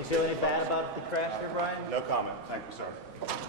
Is there anything bad about the crash here, Brian? No comment. Thank you, sir.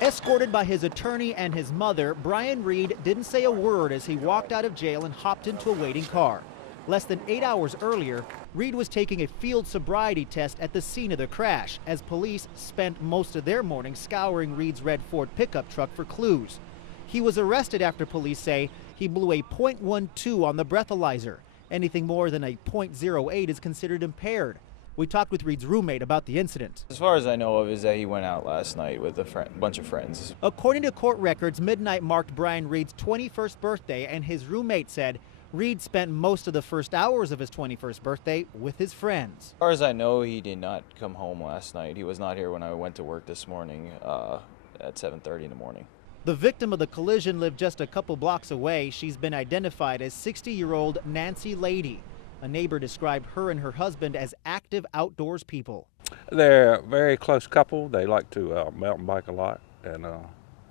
Escorted by his attorney and his mother, Brian Reed didn't say a word as he walked out of jail and hopped into a waiting car. Less than 8 hours earlier, Reed was taking a field sobriety test at the scene of the crash as police spent most of their morning scouring Reed's red Ford pickup truck for clues. He was arrested after police say he blew a .12 on the breathalyzer. Anything more than a .08 is considered impaired. We talked with Reed's roommate about the incident. As far as I know of is that he went out last night with a bunch of friends. According to court records, midnight marked Brian Reed's 21st birthday, and his roommate said Reed spent most of the first hours of his 21st birthday with his friends. As far as I know, he did not come home last night. He was not here when I went to work this morning at 7:30 in the morning. The victim of the collision lived just a couple blocks away. She's been identified as 60-year-old Nancy Lady. A neighbor described her and her husband as active outdoors people. They're a very close couple. They like to mountain bike a lot, and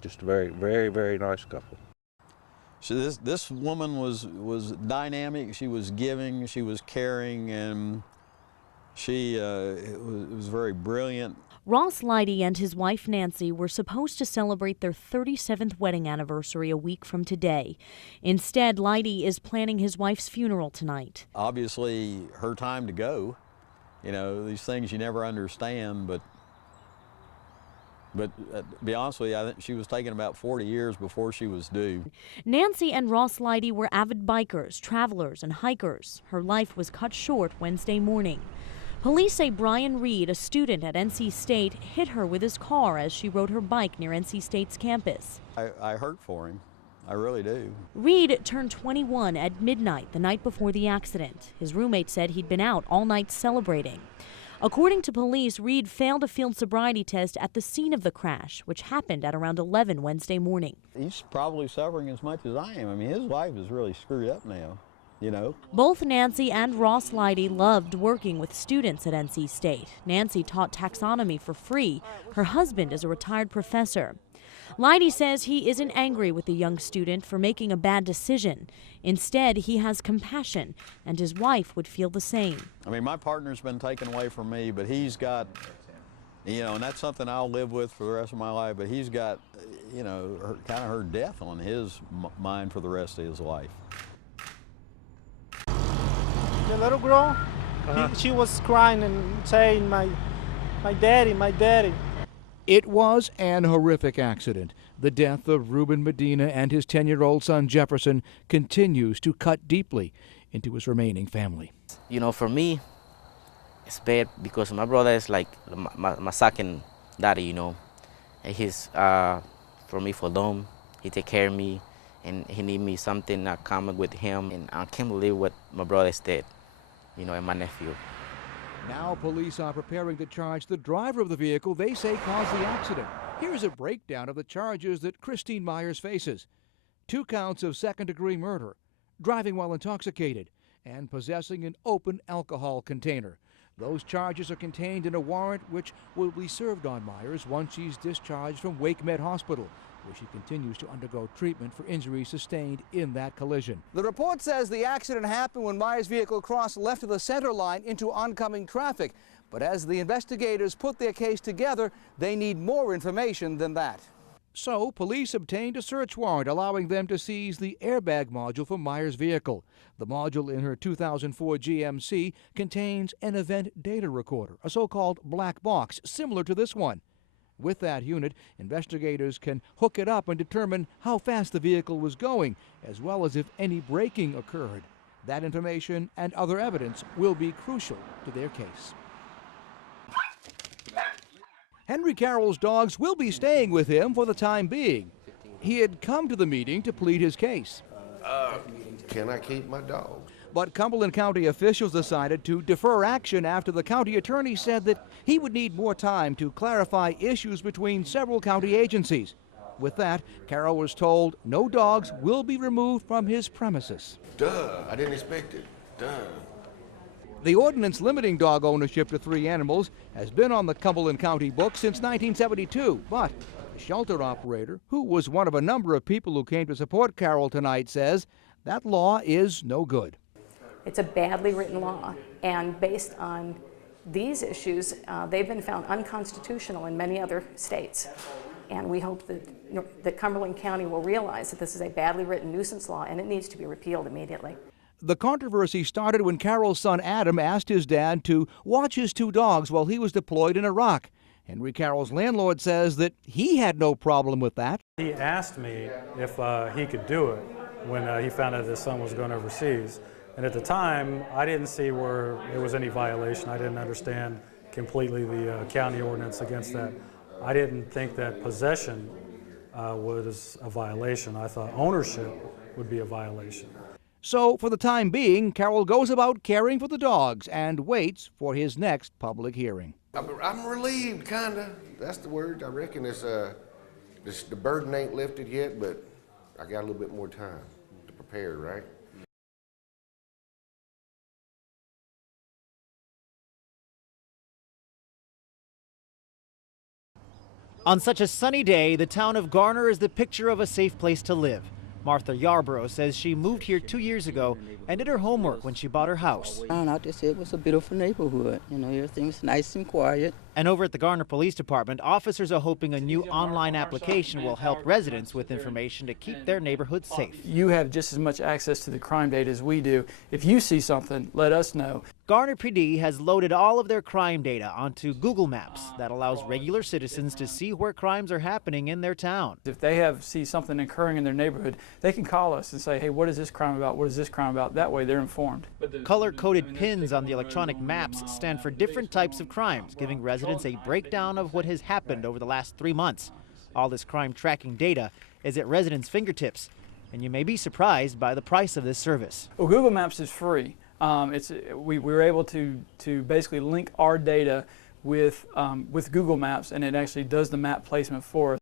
just a very, very, very nice couple. So this woman was dynamic. She was giving, she was caring, and she was very brilliant. Ross Leidy and his wife Nancy were supposed to celebrate their 37th wedding anniversary a week from today. Instead, Leidy is planning his wife's funeral tonight. Obviously, her time to go. You know, these things you never understand, but to be honest with you, I think she was taking about 40 years before she was due. Nancy and Ross Leidy were avid bikers, travelers, and hikers. Her life was cut short Wednesday morning. Police say Brian Reed, a student at NC State, hit her with his car as she rode her bike near NC State's campus. I hurt for him. I really do. Reed turned 21 at midnight the night before the accident. His roommate said he'd been out all night celebrating. According to police, Reed failed a field sobriety test at the scene of the crash, which happened at around 11 Wednesday morning. He's probably suffering as much as I am. I mean, his life is really screwed up now. You know? Both Nancy and Ross Leidy loved working with students at NC State. Nancy taught taxonomy for free. Her husband is a retired professor. Leidy says he isn't angry with the young student for making a bad decision. Instead, he has compassion, and his wife would feel the same. I mean, my partner's been taken away from me, but he's got, you know, and that's something I'll live with for the rest of my life, but he's got, you know, kind of her death on his mind for the rest of his life. The little girl, she was crying and saying, my daddy, my daddy. It was an horrific accident. The death of Ruben Medina and his 10-year-old son Jefferson continues to cut deeply into his remaining family. You know, for me, it's bad because my brother is like my second daddy, you know. And he's, for me, for them, he take care of me, and he need me something common with him. And I can't believe what my brother did, you know, and my nephew. Now police are preparing to charge the driver of the vehicle they say caused the accident. Here's a breakdown of the charges that Christine Myers faces. 2 counts of second-degree murder, driving while intoxicated, and possessing an open alcohol container. Those charges are contained in a warrant which will be served on Myers once she's discharged from Wake Med Hospital, where she continues to undergo treatment for injuries sustained in that collision. The report says the accident happened when Myers' vehicle crossed left of the center line into oncoming traffic. But as the investigators put their case together, they need more information than that. So police obtained a search warrant allowing them to seize the airbag module from Myers' vehicle. The module in her 2004 GMC contains an event data recorder, a so-called black box similar to this one. With that unit, investigators can hook it up and determine how fast the vehicle was going, as well as if any braking occurred. That information and other evidence will be crucial to their case. Henry Carroll's dogs will be staying with him for the time being. He had come to the meeting to plead his case. Can I keep my dog? But Cumberland County officials decided to defer action after the county attorney said that he would need more time to clarify issues between several county agencies. With that, Carroll was told no dogs will be removed from his premises. Duh, I didn't expect it. Duh. The ordinance limiting dog ownership to 3 animals has been on the Cumberland County books since 1972, but the shelter operator, who was one of a number of people who came to support Carroll tonight, says that law is no good. It's a badly written law, and based on these issues, they've been found unconstitutional in many other states. And we hope that Cumberland County will realize that this is a badly written nuisance law and it needs to be repealed immediately. The controversy started when Carol's son Adam asked his dad to watch his 2 dogs while he was deployed in Iraq. Henry Carroll's landlord says that he had no problem with that. He asked me if he could do it when he found out his son was going overseas. And at the time, I didn't see where there was any violation. I didn't understand completely the county ordinance against that. I didn't think that possession was a violation. I thought ownership would be a violation. So, for the time being, Carroll goes about caring for the dogs and waits for his next public hearing. I'm relieved, kinda. That's the word. I reckon it's the burden ain't lifted yet, but I got a little bit more time to prepare, right? On such a sunny day, the town of Garner is the picture of a safe place to live. Martha Yarbrough says she moved here 2 years ago and did her homework when she bought her house. Found out they said it was a beautiful neighborhood. You know, everything was nice and quiet. And over at the Garner Police Department, officers are hoping a new online application will help residents with information to keep their neighborhood safe. You have just as much access to the crime data as we do. If you see something, let us know. Garner PD has loaded all of their crime data onto Google Maps that allows regular citizens to see where crimes are happening in their town. If they see something occurring in their neighborhood, they can call us and say, hey, what is this crime about? What is this crime about? That way they're informed. Color-coded pins on the electronic maps stand for different types of crimes, giving residents a breakdown of what has happened over the last 3 months. All this crime tracking data is at residents' fingertips, and you may be surprised by the price of this service. Well, Google Maps is free. We were able to basically link our data with Google Maps, and it actually does the map placement for us.